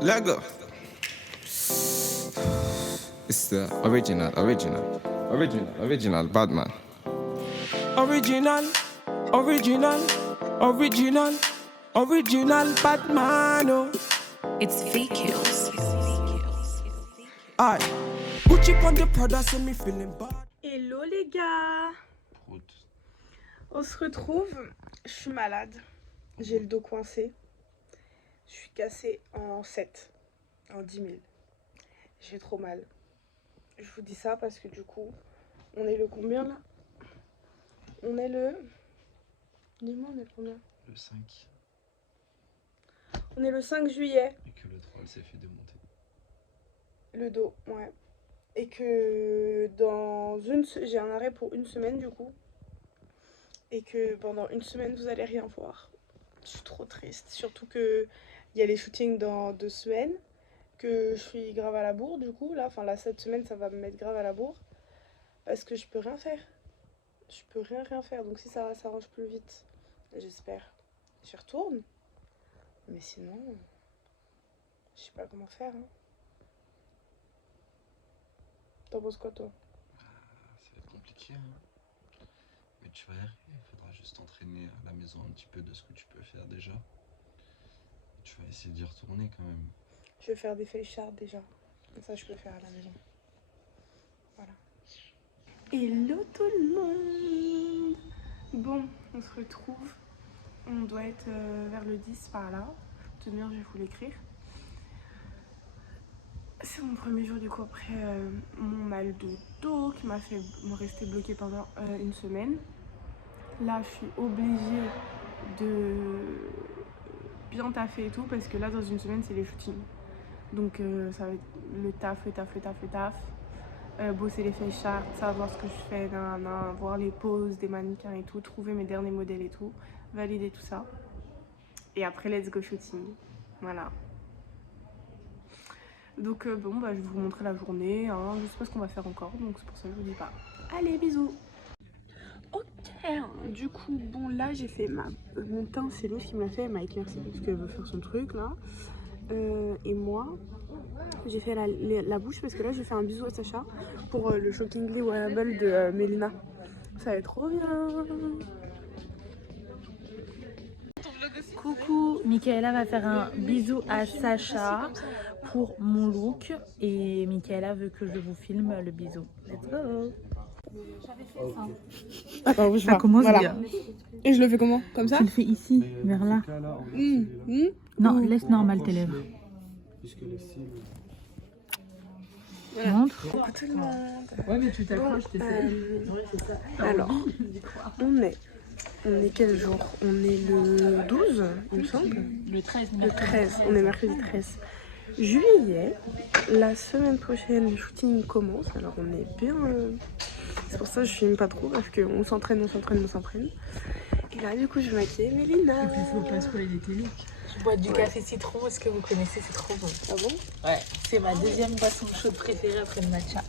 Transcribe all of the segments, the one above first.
Lego. It's the original Batman. Original Batman. Oh. It's V-Kills. Aye. Gucci on the Prada, so me feeling bad. Hello les gars. On se retrouve. Je suis malade. J'ai le dos coincé. Je suis cassée en 7. En 10 000. J'ai trop mal. Je vous dis ça parce que du coup, on est le combien là? On est le... Dis-moi, on est le combien? Le 5. On est le 5 juillet. Et que le 3 elle s'est fait démonter. Le dos, ouais. Et que dans j'ai un arrêt pour une semaine du coup. Et que pendant une semaine vous allez rien voir. Je suis trop triste. Surtout que il y a les shootings dans 2 semaines. Que je suis grave à la bourre du coup. Là, enfin là cette semaine ça va me mettre grave à la bourre. Parce que je peux rien faire. Je peux rien faire. Donc si ça s'arrange plus vite, j'espère. J'y retourne. Mais sinon, je sais pas comment faire. Hein. T'en penses quoi toi? Ça va être compliqué, hein. Mais tu vas y arriver. Il faudra juste t'entraîner à la maison un petit peu de ce que tu peux faire déjà. Et tu vas essayer d'y retourner quand même. Je vais faire des fléchards déjà. Ça, je peux faire à la maison. Voilà. Hello tout le monde. Bon, on se retrouve. On doit être vers le 10 par là. Tenir, je vais vous l'écrire. C'est mon premier jour du coup après mon mal de dos qui m'a fait me rester bloquée pendant une semaine. Là, je suis obligée de bien taffer et tout parce que là, dans une semaine, c'est les shootings. Donc ça va être le taf. Bosser les fléchards, savoir ce que je fais, voir les poses des mannequins et tout, trouver mes derniers modèles et tout, valider tout ça. Et après, let's go shooting. Voilà. Donc bon, bah, je vais vous montrer la journée. Hein. Je sais pas ce qu'on va faire encore, donc c'est pour ça que je vous dis pas. Allez, bisous. Ok, du coup, bon, là, j'ai fait mon teint, c'est l'autre qui me l'a fait. Elle m'a éclairci parce qu'elle veut faire son truc, là. Et moi, j'ai fait la bouche parce que là, j'ai fait un bisou à Sacha pour le Shockingly Wearable de Mélina. Ça va être trop bien. Coucou, Michaela va faire un bisou à Sacha pour mon look et Michaela veut que je vous filme le bisou. Let's go. Attends, je Ça commence bien. Et je le fais comment? Comme ça? Tu le fais ici, vers là. Non, laisse normal tes lèvres. Montre. Coucou tout le monde. Ouais, mais tu t'accroches, tu Alors, on est quel jour? On est le 12, il me semble. Le 13, Le 13, on est mercredi 13 juillet. La semaine prochaine, le shooting commence. Alors on est bien... C'est pour ça que je filme pas trop parce qu'on s'entraîne. Et là du coup je vais maquiller Mélina. Et puis il faut pas spoiler tes looks. Je bois du café citron, est-ce que vous connaissez? C'est trop bon. Ah bon? Ouais, c'est ma deuxième boisson chaude préférée après le matcha.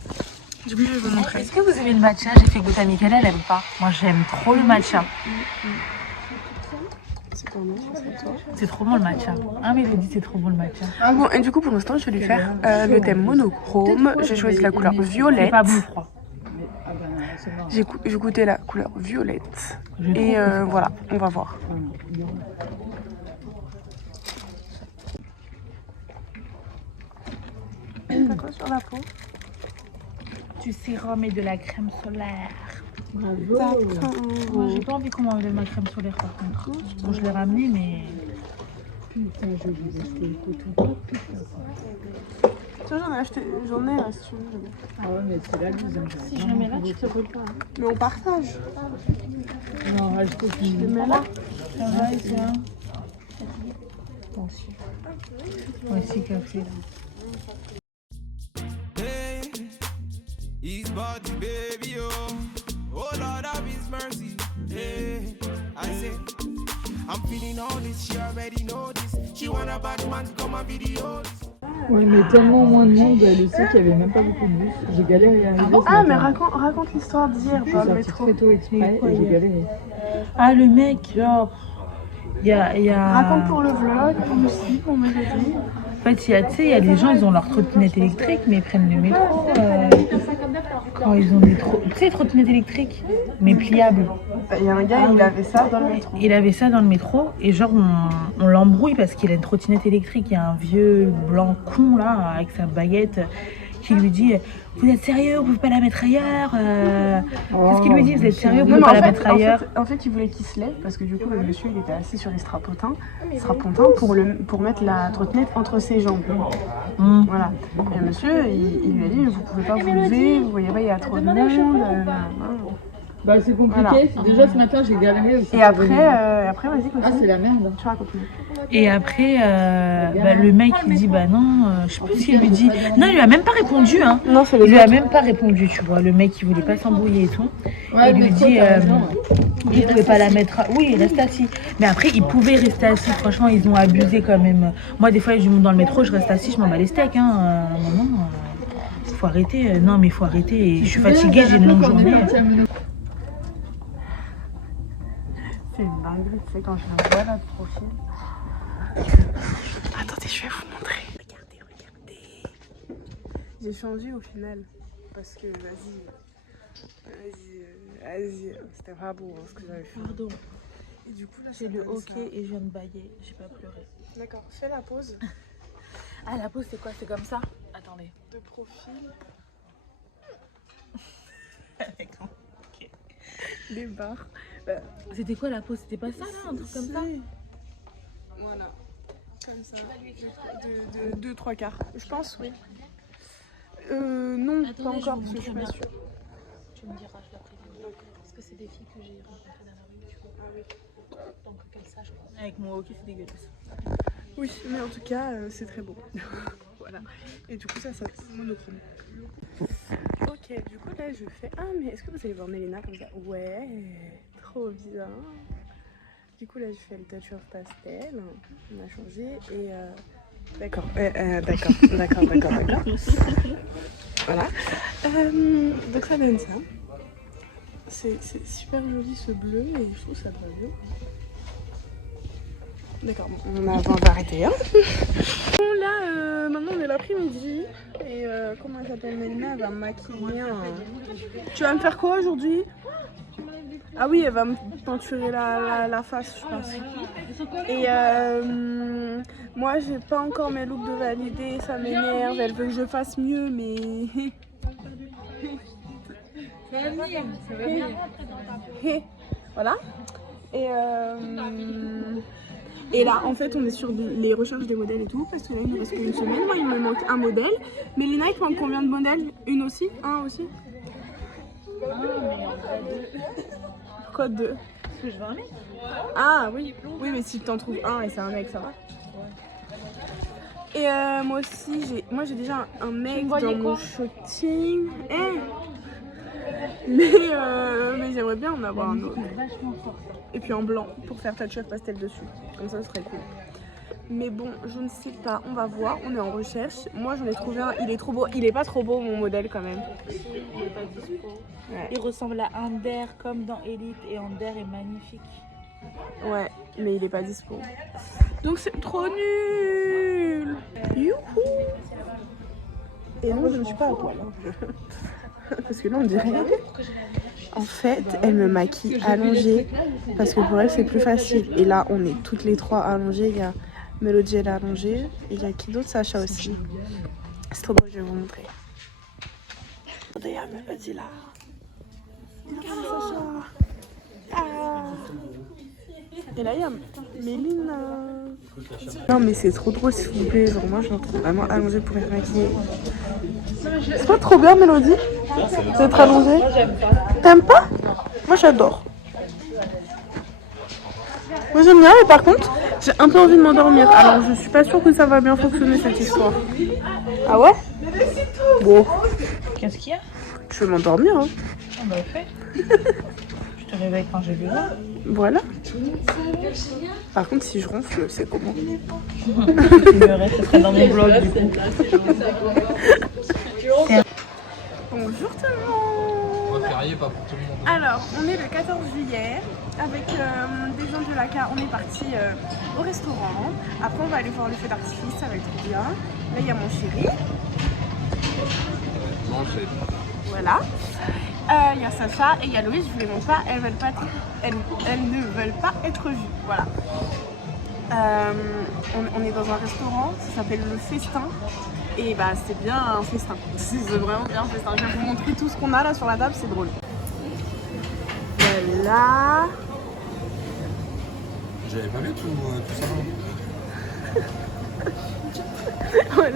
Du coup je vais vous montrer. Est-ce que vous aimez le matcha? J'ai fait goûter à Michaela, elle aime pas. Moi j'aime trop le matcha. C'est pas moi, c'est toi. C'est trop bon le matcha. Ah mais il dit c'est trop bon le matcha. Ah bon, et du coup pour l'instant je vais lui faire le thème monochrome. J'ai choisi la couleur violette. C'est pas bon froid. J'ai goûté la couleur violette. Et voilà, on va voir. T'as quoi sur la peau? Du sérum et de la crème solaire. Bravo. Moi j'ai pas envie qu'on m'enlève ma crème solaire par contre. Bon je l'ai ramenée mais... Putain je vais acheter une photo. Toi j'en ai là si tu veux. Ah ouais mais c'est la loose. Si je le mets là, tu te brûles pas. Mais on partage. Non, rajoute Je le mets là. Ça va et toi? Moi aussi. Moi aussi café. Hey, he's body baby, oh. Oh Lord of His mercy. Hey, I say, I'm feeling all this. She already know this. She want a bad man to come and video. Oui, mais tellement moins de monde, elle aussi qu'il n'y avait même pas beaucoup de bus. J'ai galéré à arriver. Ah, mais raconte l'histoire d'hier Je dans suis le sortie métro. très tôt exprès et j'ai galéré. Ah le mec, genre... Il y a... Raconte pour le vlog, pour aussi, pour me aider. En fait, tu sais, il y a des gens, ils ont leur trottinette électrique, mais ils prennent le métro quand ils ont des trottinettes électriques, mais pliables. Il y a un gars, il avait ça dans le métro. Il avait ça dans le métro, et genre, on l'embrouille parce qu'il a une trottinette électrique. Il y a un vieux blanc con, là, avec sa baguette, qui lui dit « Vous êtes sérieux, vous ne pouvez pas la mettre ailleurs Qu'est-ce qu'il lui dit ? Vous êtes sérieux, vous ne pouvez pas la mettre ailleurs En fait, il voulait qu'il se lève parce que du coup, le monsieur, il était assis sur les strapontins pour mettre la trottinette entre ses jambes. Voilà. Et le monsieur, il lui a dit, vous pouvez pas vous lever, vous voyez pas, il y a trop de monde. Bah c'est compliqué, voilà. Déjà ce matin j'ai galéré aussi. Et après vas-y, continue. Ah c'est la merde. Tu racontes-moi. Et après, le mec il dit bah non, je sais plus ce qu'il lui dit. Non, il lui a même pas répondu, hein. Non, c'est il lui a même pas répondu, tu vois. Le mec il voulait pas s'embrouiller et tout. Ouais, il lui dit il pouvait pas la mettre. Oui, il reste assis. Mais après, il pouvait rester assis. Franchement, ils ont abusé quand même. Moi, des fois, je monte dans le métro, je reste assis, je m'en bats les steaks, hein. À un moment, faut arrêter. Non, mais faut arrêter. Je suis fatiguée, j'ai une longue journée. C'est une dinguerie, tu sais, quand je le vois là de profil. Attendez, je vais vous montrer. Regardez. J'ai changé au final. Parce que, vas-y, c'était pas beau ce que j'avais fait. Pardon. Et du coup, là, C'est le hockey et je viens de bailler. J'ai pas pleuré. D'accord, fais la pause. Ah, la pause, c'est quoi? C'est comme ça? Attendez. De profil. Ok. Les barres. C'était quoi la pause? C'était pas ça là? Un truc comme ça? Voilà. Comme ça. De 2-3 quarts. Je pense, oui. Non, attendez, pas encore, je parce que je suis pas sûre. Tu me diras, je la préviens. Parce que c'est des filles que j'ai rencontrées dans la rue, tu vois. Ah oui. Donc qu'elles sachent. Avec mon hockey, c'est dégueulasse. Oui, mais en tout cas, c'est très beau. Voilà. Et du coup, ça c'est monochrome. Ok, du coup, là, je fais... Ah, mais est-ce que vous allez voir Mélina comme ça? Ouais, trop bien. Du coup, là, je fais le touch of pastel. On a changé et... D'accord, d'accord. Voilà. Donc, ça donne ça. C'est super joli ce bleu, mais je trouve ça va bien. D'accord, bon, on va arrêter. Hein. Bon, là, maintenant on est l'après-midi. Et comment elle s'appelle, Mélina, elle va me maquiller. Tu vas me faire quoi aujourd'hui? Ah oui, elle va me peinturer la face, je pense. Et moi, j'ai pas encore mes looks de valider, ça m'énerve. Elle veut que je fasse mieux, mais... Voilà. Et là, en fait, on est sur les recherches des modèles et tout, parce que là, il nous reste qu'une semaine. Moi, il me manque un modèle. Mais les Nike manquent combien de modèles? Une aussi? Un aussi? Pourquoi deux? Parce que je veux un mec. Ah oui, oui, mais si tu en trouves un et c'est un mec, ça va. Et moi aussi, j'ai déjà un mec dans mon shooting. Mais j'aimerais bien en avoir un autre. Et puis en blanc pour faire touch-up pastel dessus. Comme ça, ce serait cool. Mais bon, je ne sais pas. On va voir. On est en recherche. Moi, j'en ai trouvé un. Il est trop beau. Il est pas trop beau, mon modèle, quand même. Il est pas dispo. Ouais. Il ressemble à Ander comme dans Elite. Et Ander est magnifique. Ouais, mais il est pas dispo. Donc c'est trop nul. Youhou. Et non, je ne suis pas à poil. Hein. Parce que là, on dit rien. En fait, elle me maquille allongée. Parce que pour elle, c'est plus facile. Et là, on est toutes les trois allongées. Il y a Mélodie, elle est allongée. Et il y a qui d'autre? Sacha aussi. C'est trop beau, je vais vous montrer. Regardez, il y a Mélodie là. Sacha. Ah. Et là, il y a Mélina. Non, mais c'est trop drôle, s'il vous plaît. Genre, moi, je me retrouve vraiment allongée pour être maquillée. C'est pas trop bien, Mélodie, d'être allongée? T'aimes pas? Moi, j'adore. Moi, j'aime bien, mais par contre, j'ai un peu envie de m'endormir. Alors, je suis pas sûre que ça va bien fonctionner, cette histoire. Ah ouais? Bon. Qu'est-ce qu'il y a? Je vais m'endormir, hein. On l'a fait. Je te réveille quand j'ai vu ça. Voilà. Par contre, si je ronfle, c'est comment? Tu me ce serait dans mon blog, du coup. Bonjour tout le monde. Férié, pas pour tout le monde. Alors, on est le 14 juillet avec des gens de la CAR. On est parti au restaurant Après, on va aller voir le feu d'artifice, ça va être trop bien. Là, il y a mon chéri. Manger. Voilà. Il y a Sacha et il y a Louise, je vous les montre pas, elles ne veulent pas être vues. Voilà. On est dans un restaurant, ça s'appelle Le Festin. Et bah c'est bien un festin. C'est vraiment bien un festin. Je vais vous montrer tout ce qu'on a là sur la table, c'est drôle. Voilà. J'avais pas vu tout ça.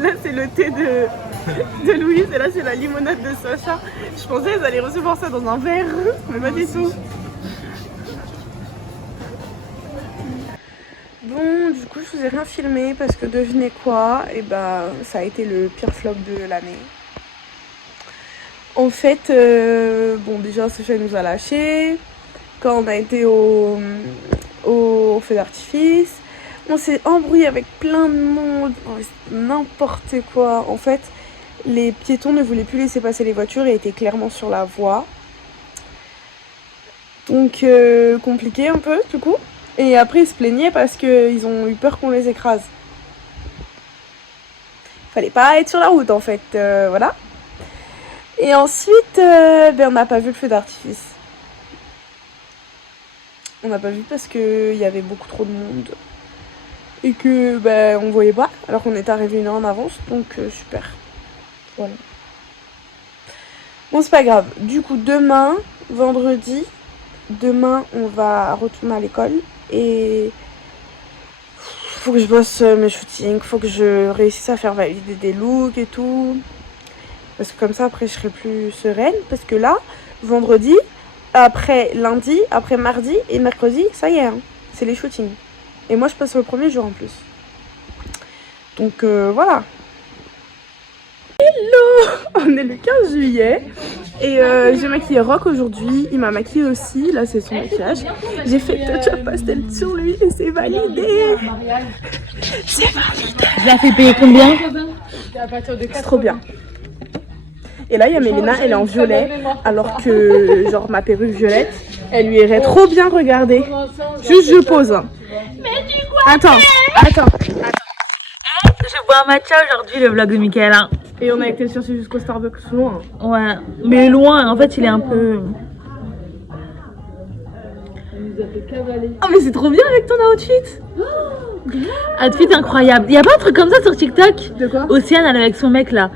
Là c'est le thé de Louise et là c'est la limonade de Sacha. Je pensais qu'elles allaient recevoir ça dans un verre, mais pas du tout. Bon, du coup je vous ai rien filmé parce que devinez quoi, et bah ça a été le pire flop de l'année. En fait, bon déjà Sacha nous a lâchés quand on a été au feu d'artifice. On s'est embrouillé avec plein de monde, n'importe quoi. En fait, les piétons ne voulaient plus laisser passer les voitures et étaient clairement sur la voie. Donc compliqué un peu du coup. Et après ils se plaignaient parce qu'ils ont eu peur qu'on les écrase. Fallait pas être sur la route en fait, voilà. Et ensuite, on n'a pas vu le feu d'artifice. On n'a pas vu parce qu'il y avait beaucoup trop de monde. Et que on voyait pas, alors qu'on était arrivé 1 heure en avance, donc super. Voilà. Bon, c'est pas grave. Du coup, demain, vendredi, on va retourner à l'école. Et faut que je bosse mes shootings, faut que je réussisse à faire valider des looks et tout. Parce que comme ça, après, je serai plus sereine. Parce que là, vendredi, après lundi, après mardi et mercredi, ça y est, hein, c'est les shootings. Et moi, je passe le premier jour en plus. Donc, voilà. Hello! On est le 15 juillet. Et j'ai maquillé Rock aujourd'hui. Il m'a maquillé aussi. Là, c'est son maquillage. J'ai fait touch-up pastel sur lui et c'est validé. C'est validé. Je l'ai fait payer combien? C'est trop bien. Et là, il y a Mélina, elle est en violet. Alors que, genre, ma perruque violette, elle lui irait trop bien, regardez. Juste, je pose. Mais du coup, Attends. je bois un matcha aujourd'hui, le vlog de Michaela. Et on a été chercher jusqu'au Starbucks loin. Ouais, mais loin, en fait, il est un peu... Oh, mais c'est trop bien avec ton outfit. Outfit incroyable. Y a pas un truc comme ça sur TikTok? De quoi? Océane, elle est avec son mec là.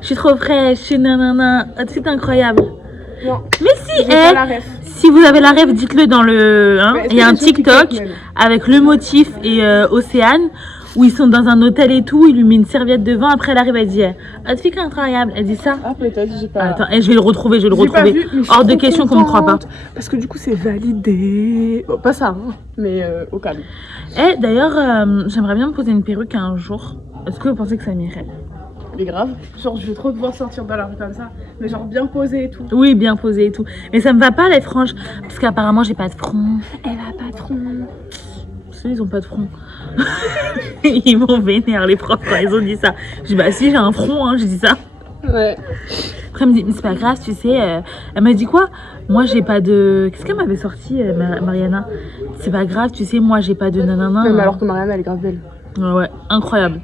Je suis trop fraîche, je suis nanana. Outfit incroyable. Non. Mais si, J'ai pas la ref. si vous avez la rêve, dites-le dans le... Hein. Ouais, Il y a un sur TikTok TikTok même. avec le motif et Océane où ils sont dans un hôtel et tout, il lui met une serviette devant, après elle arrive, elle dit outfit incroyable, elle dit ça. Ah, peut-être, j'ai pas. Attends, je vais le retrouver, J'ai pas vu, mais je suis Hors de trop question qu'on me croit pas. contente, parce que du coup, c'est validé. Bon, pas ça, hein, mais au calme. Eh, d'ailleurs, j'aimerais bien me poser une perruque un jour. Est-ce que vous pensez que ça m'irait? Mais grave. Genre, je vais trop devoir sortir de la rue comme ça. Mais genre, bien posé et tout. Oui, bien posé et tout. Mais ça me va pas les franges, parce qu'apparemment j'ai pas de front. Elle a pas de front. Parce qu'ils ont pas de front. Ils m'ont vénère les profs quand ils ont dit ça. Je dis bah si, j'ai un front, hein, j'ai dit ça. Ouais. Après elle me dit mais c'est pas grave, tu sais. Elle m'a dit quoi? Moi j'ai pas de... Qu'est-ce qu'elle m'avait sorti, Mariana? C'est pas grave, tu sais, moi j'ai pas de nanana. Même alors que Marianne, elle est grave belle. Ouais, incroyable.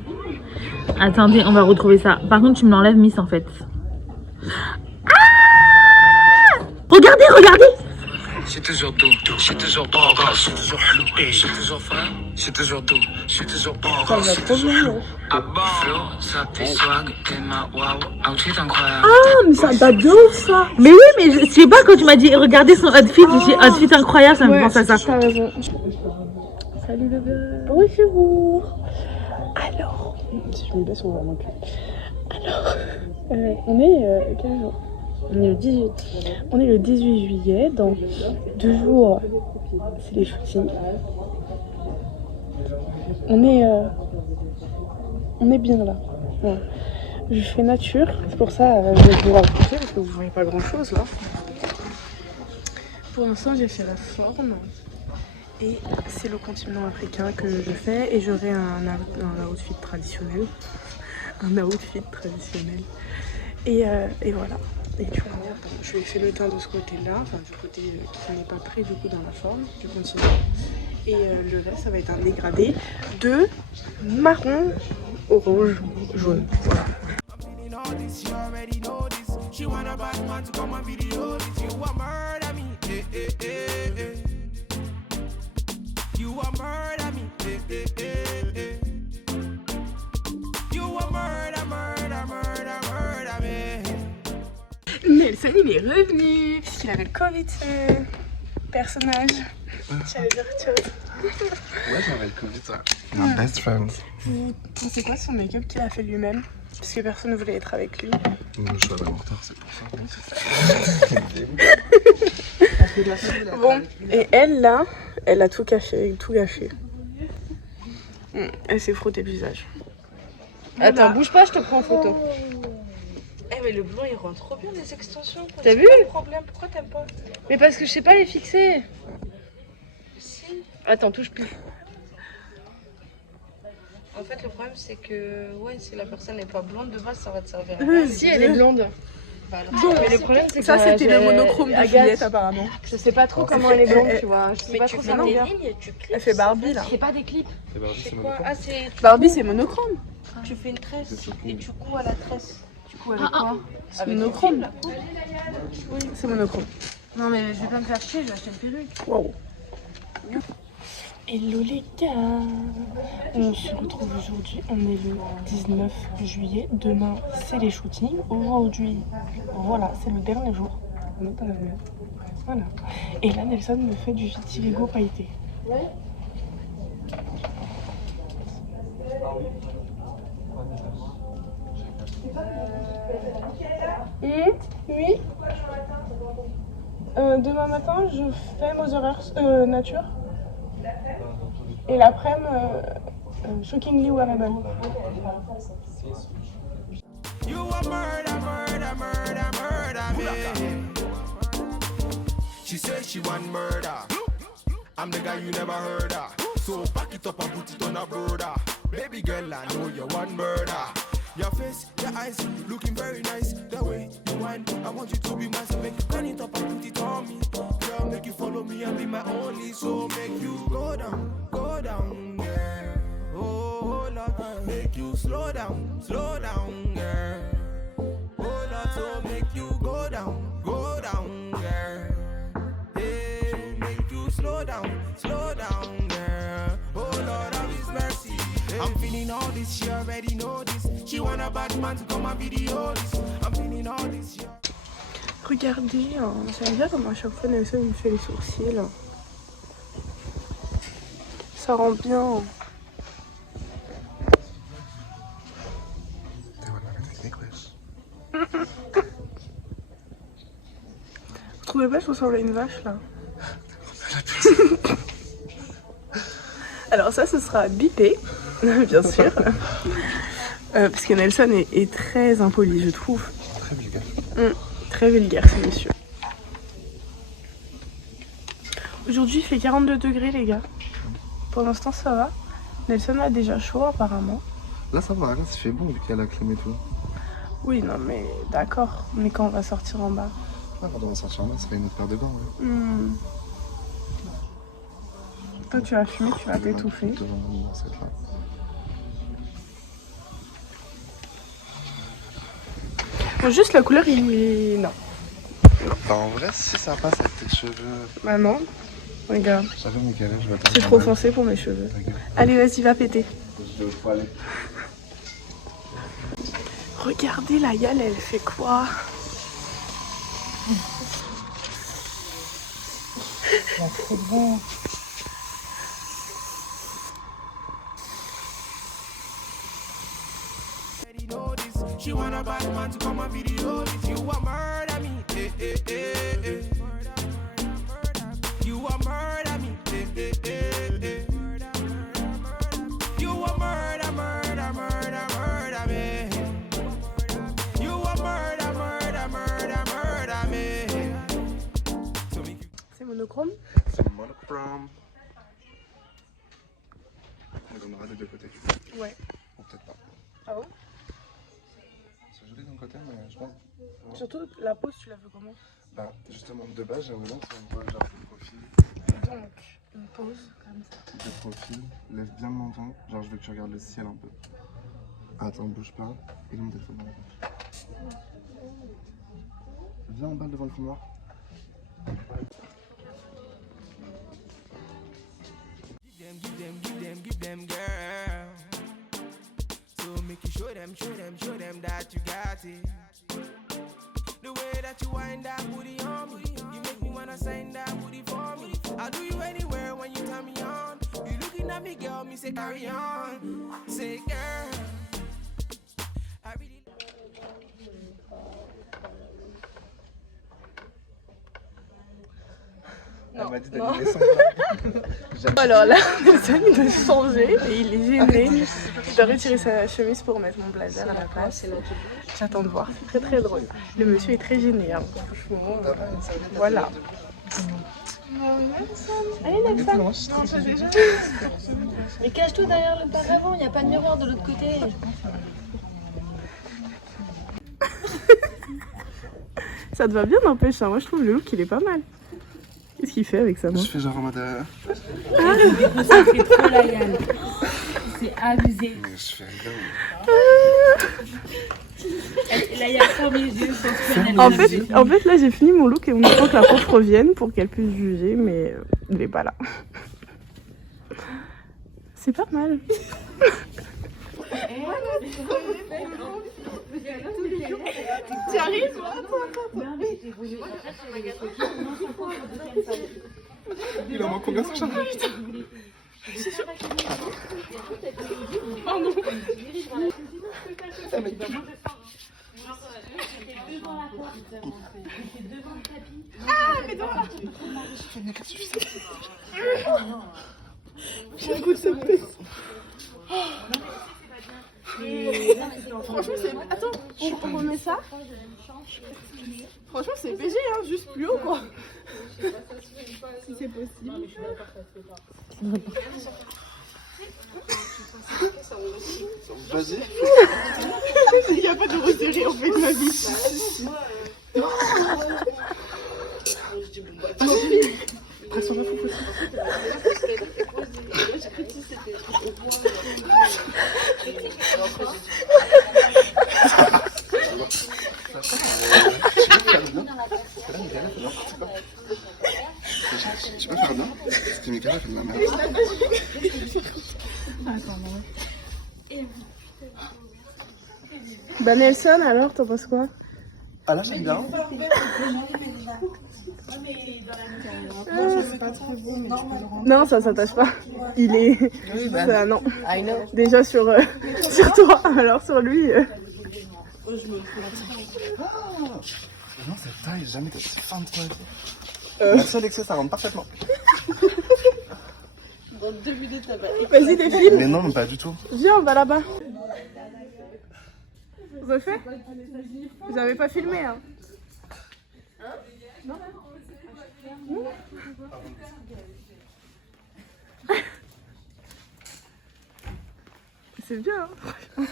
Attendez, on va retrouver ça. Par contre, tu me l'enlèves, Miss, en fait. Ah! Regardez! J'ai toujours doux, j'ai toujours pas grave, j'ai toujours flou, j'ai toujours faim, j'ai toujours doux, j'ai toujours pas grave, j'ai toujours flou. Ah bon, flow, ça fait swag, t'es ma wow, outfit incroyable. Ah, mais ça date de ouf, ça. Mais oui, mais je sais pas, quand tu m'as dit regardez son outfit, j'ai dit outfit incroyable, ça me pense à ça. T'as raison. Salut bébé. Bonjour. Alors, si je me baisse, on va manquer. Alors, on est quel jour? On est le 18 juillet, dans 2 jours, c'est les shootings. On est bien là. Ouais. Je fais nature, c'est pour ça je vais vous rapprocher parce que vous voyez pas grand chose là. Pour l'instant, j'ai fait la forme et c'est le continent africain que je fais et j'aurai un outfit traditionnel. Et voilà. Et du coup, je lui ai fait le teint de ce côté-là, enfin du côté qui n'est pas très du coup dans la forme du continent. Et le reste, ça va être un dégradé de marron, orange, jaune. Voilà. All this, you already know this. She want a bad man to come and video this. You a murder me, eh, eh, eh, eh. You a murder me, eh, eh, eh, eh. You a murder me. Nelson, il est revenu puisqu'il avait le Covid, ce personnage. J'allais dire autre chose. Ouais, j'avais le Covid, ça. My best friend. C'est quoi son make-up qu'il a fait lui-même? Parce que personne ne voulait être avec lui. Je suis en retard, c'est pour ça. Bon, et elle là, elle a tout caché, tout gâché. Elle s'est frottée le visage. Attends, bouge pas, je te prends en photo. Eh mais le blond il rend trop bien les extensions. T'as vu? Le problème, pourquoi t'aimes pas? Mais parce que je sais pas les fixer. Si. Attends, touche plus. En fait le problème c'est que ouais si la personne n'est pas blonde de base ça va te servir. Si, elle est blonde. Bah, alors, Bon, Mais le problème c'est que ça c'était le monochrome de Agathe, Juliette apparemment. Je sais pas trop comment elle est blonde, tu vois. Je sais mais pas tu trop fais comment des faire. lignes et tu clips. Elle fait Barbie là. Je fais pas des clips. C'est quoi? Ah c'est Barbie c'est monochrome. tu fais une tresse et tu couds à la tresse. Du coup avec quoi? C'est Avec monochrome. une file, Oui, c'est monochrome. Non mais je vais pas me faire chier, je vais acheter une perruque. Waouh. Hello les gars, on se retrouve aujourd'hui, on est le 19 juillet, demain c'est les shootings, aujourd'hui, voilà, c'est le dernier jour, on est en avenir. Voilà, et là Nelson me fait du vitiligo pailleté. Oui. Demain matin je fais Mother Earth nature. Et l'après-midi, Shockingly Wearable. You a murder me. She says she want murder. I'm the guy you never heard of. So back it up and put it on a brother. Baby girl, I know you want murder. Your face, your eyes, looking very nice. The way you whine, I want you to be mine. So make you turn it up and put it on me. Girl, make you follow me and be my only. So make you go down, girl. Oh Lord, make you slow down, girl. Oh Lord, so make you go down, girl. Hey, make you slow down, girl. Oh Lord, have His mercy. I'm feeling all this, she already know this. She want a bad man to come and video this. I'm feeling all this, she... Regardez, j'aime bien comment à chaque fois Nelson me fait les sourcils. Ça rend bien. Vous trouvez pas que je ressemble à une vache là? Alors ça ce sera bipé, bien sûr. Parce que Nelson est très impoli je trouve. Très vulgaire. Très vulgaire ce monsieur. Aujourd'hui il fait 42 degrés les gars. Pour l'instant ça va. Nelson a déjà chaud apparemment. Là ça va, là ça fait bon vu qu'il y a la clim et tout. Oui non mais d'accord. Mais quand on va sortir en bas. Ah, quand on va sortir là, ça serait une autre paire de gants. Ouais. Toi tu vas fumer, tu vas t'étouffer. Juste la couleur il est... Non. Bah en vrai si ça passe avec tes cheveux. Bah non. Regarde. J'avais mes galets, je vais C'est trop foncé pour mes cheveux. Allez vas-y va péter. Regardez la Yale elle fait quoi? C'est bon. She want a bad man to come and video this. You a murder me, eh, eh, eh, eh. You a murder me, eh, eh, eh, eh. You a murder me. You a murder me. C'est monochrome? C'est monochrome. On donnera des deux côtés. Ouais. Ou peut-être pas. Ah bon? C'est joli d'un côté, mais je pense. Surtout la pose tu la veux comment? Bah justement de base j'aimerais bien que ça me voit genre de profil. Donc, une pause comme ça. De profil, lève bien le menton. Genre, je veux que tu regardes le ciel un peu. Attends, bouge pas. Et mon téléphone dans la poche. Viens en bas devant le fond noir. Give them, girl. So make you show them that you got it. The way that you wind that booty on me, you make me wanna sign that booty for me. I'll do you anywhere when you turn me on. You looking at me, girl, me say carry on. Say girl, I really. Elle m'a dit d'aller son Alors là, on essaie de changer et il est gêné. Je dois retirer sa chemise pour mettre mon blazer à la place. J'attends de voir, c'est très très drôle. Le monsieur est très gêné, hein. Franchement. Voilà. Allez, Nelson. Mais cache-toi derrière le paravent, il n'y a pas de miroir de l'autre côté. Ça te va bien, n'empêche, hein. Moi je trouve le look il est pas mal. Qu'est-ce qu'il fait avec ça, moi? Je fais genre en mode. Ça fait trop la Yann. C'est abusé. Mais je fais rien. Là, il y a premier yeux. En fait, là j'ai fini mon look et on attend que la prof revienne pour qu'elle puisse juger, mais il est pas là. C'est pas mal. Tu arrives? Il en manque combien sur Charles? Pardon. Ah, mais non. J'ai un coup de surprise. Franchement, c'est. Attends, on remet ça. Franchement, c'est BG, hein, juste plus haut, quoi. Si c'est possible. Vas-y. Il n'y a pas de resserré en fait, ma vie. Pression de fou possible. Tu peux faire bien? C'était Mickaël fait de la merde. Bah Nelson, alors, t'en penses quoi? Ah là, j'aime bien. Non, ça s'attache pas. Il est. Ça, non. Déjà sur toi, alors sur lui. Non, cette taille, j'ai jamais été aussi fin de toi. La seule excès, ça rentre parfaitement. Dans 2 minutes, t'as pas. Vas-y, défile. Mais non, pas du tout. Viens, on va là-bas. Vous avez fait? Vous avez pas filmé, hein? Non. Non. C'est bien, hein?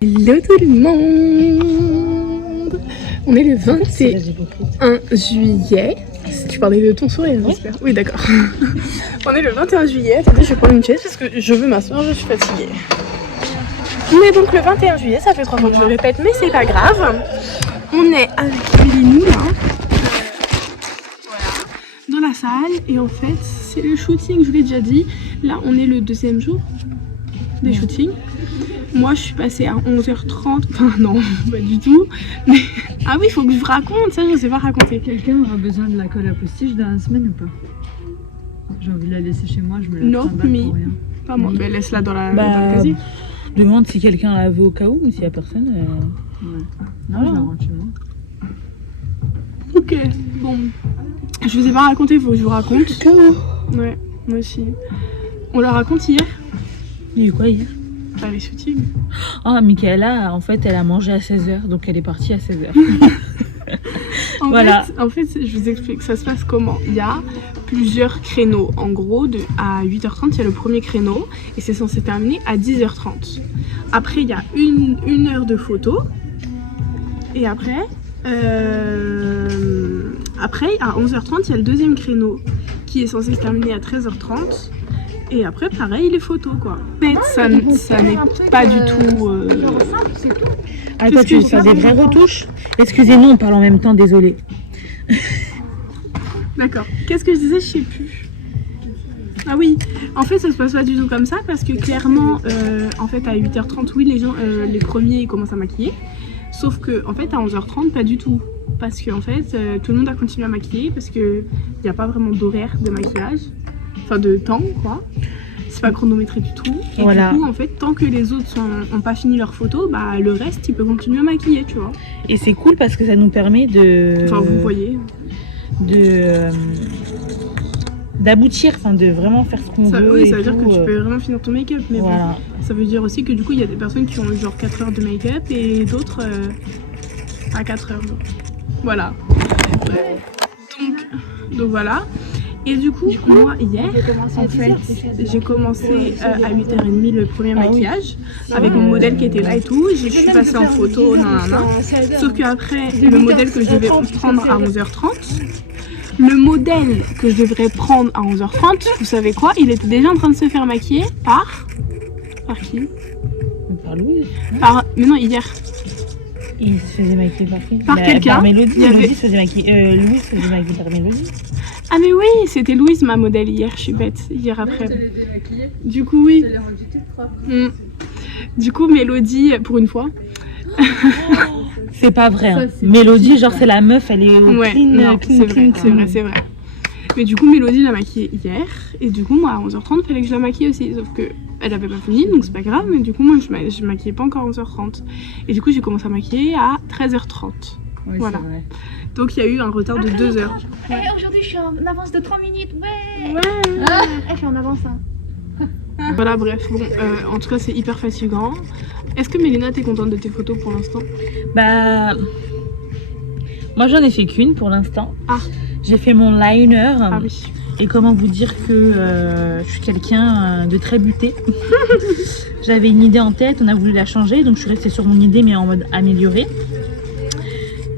Hello tout le monde. On est le 21 juillet. Tu parlais de ton sourire, j'espère. Oui, d'accord. On est le 21 juillet. Attendez, je vais prendre une chaise parce que je veux m'asseoir, je suis fatiguée. On est donc le 21 juillet, ça fait 3 fois que je le répète, mais c'est pas grave. On est avec Lénou là. Voilà. Dans la salle. Et en fait, c'est le shooting, je vous l'ai déjà dit. Là, on est le 2e jour des shootings. Moi, je suis passée à 11h30. Enfin, non, pas du tout. Mais... Ah oui, il faut que je vous raconte, ça, je sais pas raconter. Quelqu'un aura besoin de la colle à postiche dans la semaine ou pas? J'ai envie de la laisser chez moi, je me la trimballe pour rien. Pas moi, mais laisse-la dans la dans le casier. Demande si quelqu'un l'a vu au cas où, mais s'il y a personne. Ouais. Non, je la rentre chez moi. Ok, bon. Je vous ai pas raconté, il faut que je vous raconte. Ouais, moi aussi. On l'a raconte hier? Il y a eu quoi hier? Bah, les shootings. Ah, Michaela, en fait, elle a mangé à 16h, donc elle est partie à 16h. Voilà. En fait, je vous explique, ça se passe comment? Il y a plusieurs créneaux. En gros, à 8h30, il y a le premier créneau et c'est censé terminer à 10h30. Après, il y a une heure de photo. Et après, Après, à 11h30, il y a le deuxième créneau qui est censé se terminer à 13h30. Et après, pareil, les photos, quoi. Mais ça n'est pas du tout... Ah, toi, tu veux faire des vraies retouches? Excusez-nous, on parle en même temps, désolé. D'accord. Qu'est-ce que je disais? Je sais plus. Ah oui, en fait, ça se passe pas du tout comme ça parce que clairement, en fait, à 8h30, oui, les gens, les premiers, ils commencent à maquiller. Sauf que, en fait, à 11h30, pas du tout. Parce que, en fait, tout le monde a continué à maquiller parce qu'il n'y a pas vraiment d'horaire de maquillage. Enfin, de temps, quoi. C'est pas chronométré du tout. Et voilà. Du coup, en fait, tant que les autres n'ont pas fini leurs photos, bah, le reste, il peut continuer à maquiller, tu vois. Et c'est cool parce que ça nous permet de... Enfin, vous voyez. D'aboutir, enfin de vraiment faire ce qu'on veut. Oui, ça veut et dire tout, que tu peux vraiment finir ton make-up. Mais voilà. bon, ça veut dire aussi que du coup, il y a des personnes qui ont genre 4 heures de make-up et d'autres à 4 heures. Donc. Voilà. Donc voilà. Et du coup, moi, hier, en fait, j'ai commencé à 8h30 le premier maquillage avec mon modèle qui était là et tout. Je suis passée en photo, Sauf qu'après, le modèle que je devais prendre à 11h30, le modèle que je devrais prendre à 11h30, vous savez quoi? Il était déjà en train de se faire maquiller par... Par qui? Par Louise. Mais non, hier. Il se faisait maquiller par qui? Par quelqu'un. Par Mélodie. Mélodie se faisait maquiller. Louise se faisait maquiller par Mélodie. Ah mais oui, c'était Louise ma modèle hier, je suis bête, hier après. Du coup oui. Du coup Mélodie, pour une fois. C'est pas vrai. Hein. Mélodie, genre c'est la meuf, elle est au clean, c'est vrai. Mais du coup Mélodie l'a maquillée hier, et du coup moi à 11h30 il fallait que je la maquille aussi, sauf que elle avait pas fini, donc c'est pas grave, mais du coup moi je maquillais pas encore à 11h30. Et du coup j'ai commencé à maquiller à 13h30. Oui, voilà. Donc il y a eu un retard de 2 heures. Aujourd'hui je suis en avance de 3 minutes, ouais. Je suis en avance. Hein. Voilà, bref, bon, en tout cas c'est hyper fatigant. Est-ce que Mélina, t'es contente de tes photos pour l'instant? Bah, moi j'en ai fait qu'une pour l'instant. Ah. J'ai fait mon liner. Ah oui. Et comment vous dire que je suis quelqu'un de très buté. J'avais une idée en tête, on a voulu la changer, donc je suis restée sur mon idée mais en mode amélioré.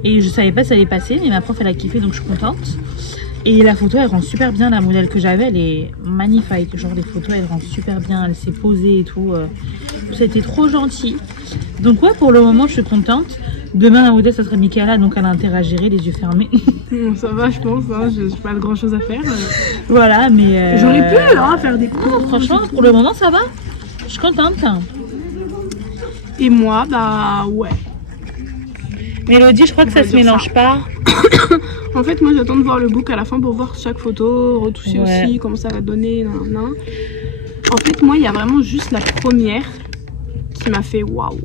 Et je savais pas si ça allait passer, mais ma prof elle a kiffé, donc je suis contente. Et la photo elle rend super bien, la modèle que j'avais elle est magnifique, genre les photos elles rendent super bien, elle s'est posée et tout. C'était trop gentil. Donc ouais, pour le moment je suis contente. Demain la modèle ça serait Michaela, donc elle a intérêt à gérer les yeux fermés. Ça va je pense, hein, j'ai pas grand chose à faire. Voilà, mais... J'aurais pu faire des cours. Franchement pour le moment ça va, je suis contente. Et moi, bah ouais. Mélodie, je crois que ça se mélange pas. En fait, moi j'attends de voir le book à la fin pour voir chaque photo, retoucher aussi, comment ça va donner. En fait, moi, il y a vraiment juste la première qui m'a fait waouh.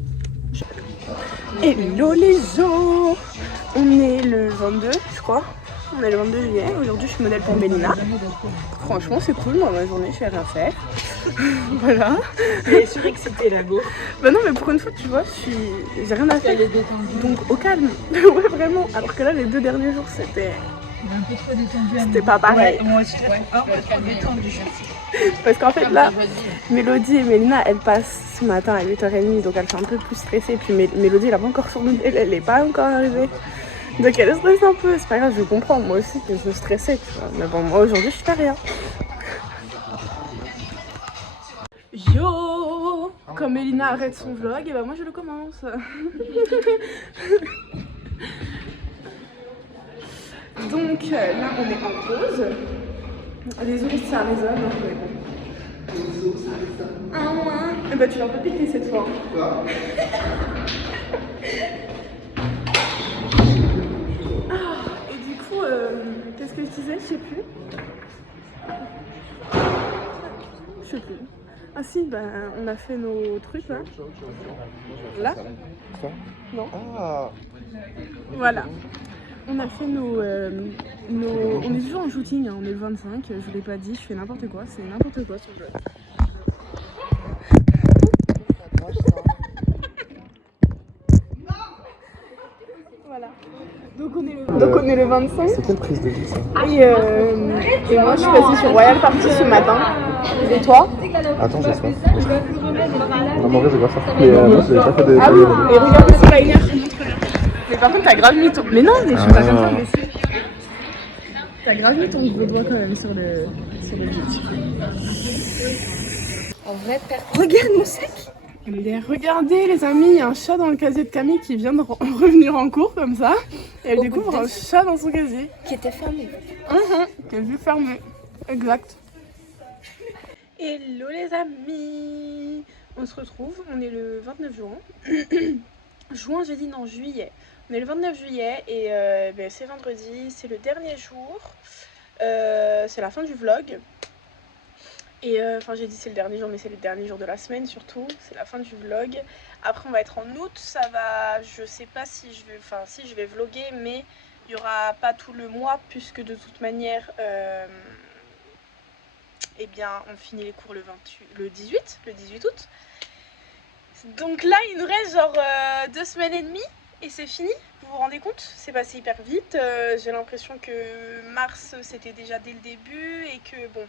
Hello les gens! On est le 22, je crois. On est le 22 juillet. Aujourd'hui, je suis modèle pour Mélina. Franchement, c'est cool. Moi, ma journée, je fais rien faire. Voilà. Elle est surexcitée, la go. Bah non, mais pour une fois, tu vois, j'ai rien à faire. Donc, au calme. Ouais, vraiment. Alors que là, les 2 derniers jours, c'était... Un peu trop détendu. C'était pas pareil. Ouais, moi aussi, un peu trop détendu. Parce qu'en fait, là, Mélodie et Mélina, elles passent ce matin à 8h30. Donc, elles sont un peu plus stressées. Puis Mélodie, elle a pas encore son modèle. Elle est pas encore arrivée. Donc elle stresse un peu, c'est pas grave, je comprends, moi aussi que je stressais, tu vois. Mais bon, moi aujourd'hui je fais rien. Yo! Comme Mélina arrête son vlog, et bah moi je le commence. Donc là on est en pause. Les ours ça résonne, mais bon. Les ours ça résonne. Ah ouais. Et bah tu l'as un peu piqué cette fois. Qu'est-ce que je disais? Je sais plus. Je sais plus. Ah si, ben on a fait nos trucs là. Là? Non. Ah. Voilà. On a fait nos... On est toujours en shooting, hein. On est le 25, je vous l'ai pas dit, je fais n'importe quoi, c'est n'importe quoi ce jeu. Voilà. Donc on est le 25. C'est quelle prise de vie ça? Et moi je suis passée sur Royal Party ce matin. Et toi? Attends, j'ai soif. Non, mais en vrai, j'ai pas faim. Mais moi, j'ai pas fait des. Ah oui, et regarde ce liner. Mais par contre, t'as grave mis ton. Mais non, mais je suis pas comme ça, mais si. T'as gravi ton gros doigt quand même sur le but. En vrai, Regarde mon sac. Regardez les amis, il y a un chat dans le casier de Camille qui vient de revenir en cours comme ça. Et elle découvre un chat dans son casier. qui était fermé. Qui est vu fermé. Exact. Hello les amis. On se retrouve, on est le 29 juin. J'ai dit non, juillet. On est le 29 juillet et c'est vendredi, c'est le dernier jour. C'est la fin du vlog. Et enfin j'ai dit c'est le dernier jour, mais c'est le dernier jour de la semaine surtout. C'est la fin du vlog. Après on va être en août, ça va, je sais pas si je vais, enfin si je vais vlogger, mais il n'y aura pas tout le mois puisque de toute manière, eh bien on finit les cours le 18 août. Donc là il nous reste genre 2 semaines et demie et c'est fini. Vous vous rendez compte? C'est passé hyper vite. J'ai l'impression que mars c'était déjà dès le début et que bon, de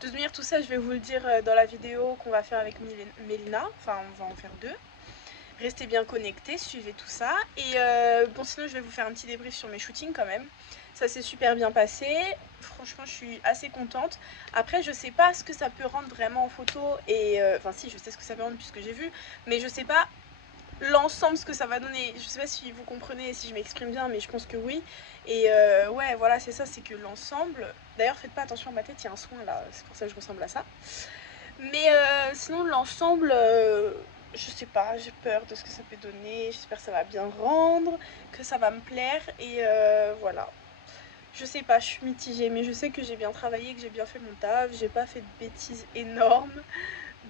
toute manière tout ça je vais vous le dire dans la vidéo qu'on va faire avec Mélina. Enfin on va en faire 2. Restez bien connectés, suivez tout ça. Et bon sinon je vais vous faire un petit débrief sur mes shootings quand même. Ça s'est super bien passé. Franchement je suis assez contente. Après je sais pas ce que ça peut rendre vraiment en photo. Et enfin si je sais ce que ça peut rendre puisque j'ai vu. Mais je sais pas l'ensemble ce que ça va donner. Je sais pas si vous comprenez, si je m'exprime bien, mais je pense que oui. Et ouais voilà c'est ça, c'est que l'ensemble. D'ailleurs faites pas attention à ma tête, il y a un soin là. C'est pour ça que je ressemble à ça. Mais sinon l'ensemble... je sais pas, j'ai peur de ce que ça peut donner, j'espère que ça va bien rendre, que ça va me plaire et voilà. Je sais pas, je suis mitigée, mais je sais que j'ai bien travaillé, que j'ai bien fait mon taf, j'ai pas fait de bêtises énormes,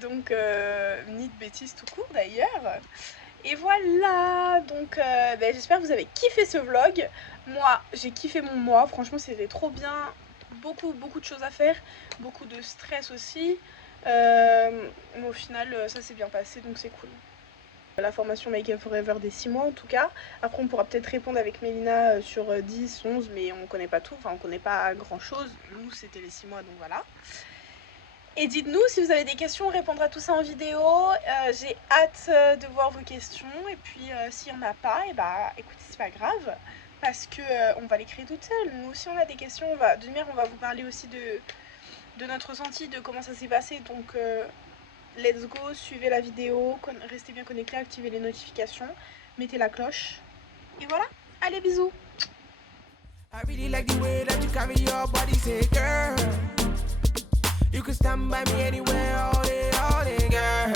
donc ni de bêtises tout court d'ailleurs. Et voilà, donc j'espère que vous avez kiffé ce vlog. Moi, j'ai kiffé mon mois, franchement c'était trop bien, beaucoup de choses à faire, beaucoup de stress aussi. Mais au final ça s'est bien passé donc c'est cool. La formation Make Up Forever des 6 mois en tout cas. Après on pourra peut-être répondre avec Mélina sur 10, 11 mais on connaît pas tout, enfin on connaît pas grand chose. Nous c'était les 6 mois donc voilà. Et dites-nous si vous avez des questions, on répondra tout ça en vidéo. J'ai hâte de voir vos questions et puis s'il n'y en a pas, et bah écoutez c'est pas grave parce que on va les créer toutes seules. Nous si on a des questions, on va vous parler aussi de notre ressenti, de comment ça s'est passé, donc let's go, suivez la vidéo, restez bien connectés, activez les notifications, mettez la cloche, et voilà, allez bisous. I really like the way that you carry your body, say girl, you can stand by me anywhere, all day, girl.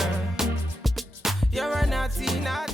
You're a naughty, naughty.